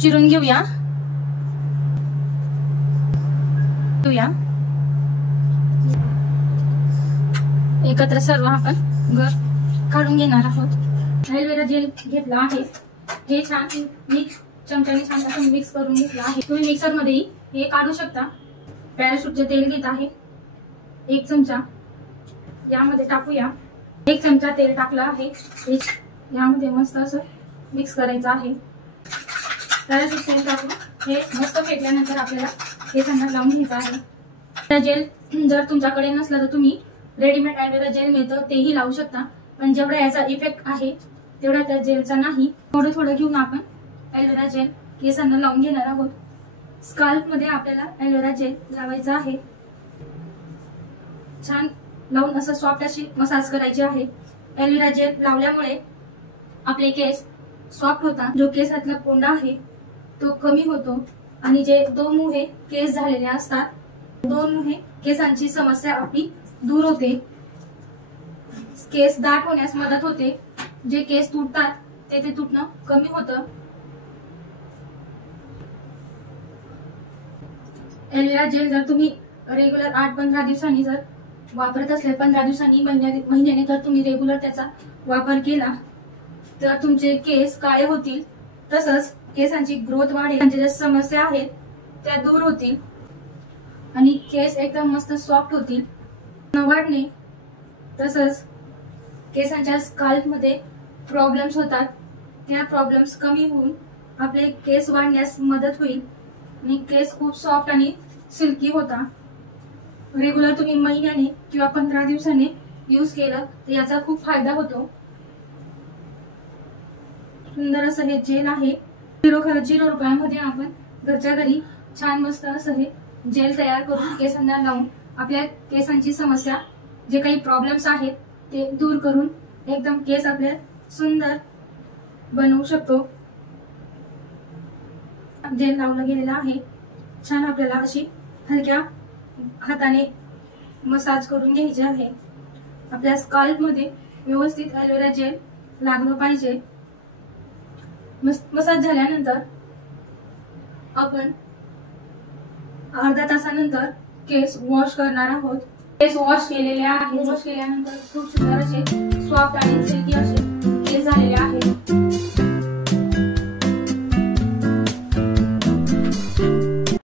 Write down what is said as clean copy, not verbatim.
चिरून घेऊया एकत्र सर्व आपण गर काढून घेणार आहोत। एलोवेरा जेल घेतला आहे, हे छान चमच्याने छान असं मिक्स करून घेतला आहे। तुम्ही मिक्सर मध्ये हे काढू शकता। पॅराशूटचे तेल घेत आहे, 1 चमचा यामध्ये टाकूया। 1 चमचा तेल टाकला आहे, यामध्ये मस्त असं मिक्स करायचं आहे। पॅराशूट तेल टाकून हे मस्त फेटल्यानंतर आपल्याला केसांना लावून घ्यायचं आहे। जेल जर तुमच्याकडे नसला तर तुम्ही रेडीमेड एलोवेरा जेल मिळतं तेही लावू शकता, पण जेवढा याचा इफेक्ट आहे तेवढा त्या जेलचा नाही। थोडं थोडं घेऊन आपण एलोवेरा जेल केसांना लावून घेणार आहोत। स्काल्प मध्ये आपल्याला एलोवेरा जेल लावायचा आहे, छान लावून असं सॉफ्ट अशी मसाज करायची आहे। एलोवेरा जेल लावल्यामुळे आपले केस सॉफ्ट होतात, जो केसातला कोंडा आहे तो कमी होतो आणि जे दोमुहे केस झालेले असतात, दोमुहे केसांची समस्या आपली दूर होते। केस दाट होण्यास मदत होते, जे केस तुटतात ते तुटणं कमी होतं। एलोवेरा जेल जर तुम्ही रेग्युलर 8-15 दिवसांनी जर वापरत असले, 15 दिवसांनी महिन्याने जर तुम्ही रेग्युलर त्याचा वापर केला तर तुमचे केस काळे होतील, तसंच केसांची ग्रोथ वाढेल, त्यांच्या ज्या समस्या आहेत त्या दूर होतील आणि केस एकदम मस्त सॉफ्ट होतील, न वाढणे। तसंच केसांच्या स्काल्प मध्ये प्रॉब्लेम्स होतात, त्या प्रॉब्लेम्स कमी होऊन आपले केस वाढण्यास मदत होईल आणि केस खूप सॉफ्ट आणि सिल्की होता। रेग्युलर तुम्ही महिन्याने किंवा 15 दिवसांनी यूज केलं तर याचा खूप फायदा होतो। सुंदर असं हे जेल आहे, 0 रुपयामध्ये आपण घरच्या घरी छान मस्त असं हे जेल तयार करून केसांना लावून आपल्या केसांची समस्या, जे काही प्रॉब्लेम्स आहेत ते दूर करून एकदम केस आपले सुंदर बनवू शकतो। जेल लावलं गेलेलं आहे, छान आपल्याला अशी हलक्या हाताने मसाज करून घ्यायची आहे। आपल्या स्काल्प मध्ये व्यवस्थित एलोवेरा जेल लागलं पाहिजे। मसाज झाल्यानंतर आपण अर्धा तासानंतर केस वॉश करणार आहोत। केस वॉश केलेले आहे, वॉश केल्यानंतर खूप सुंदर असे सॉफ्ट आणि सिल्की असे केस झालेले आहेत।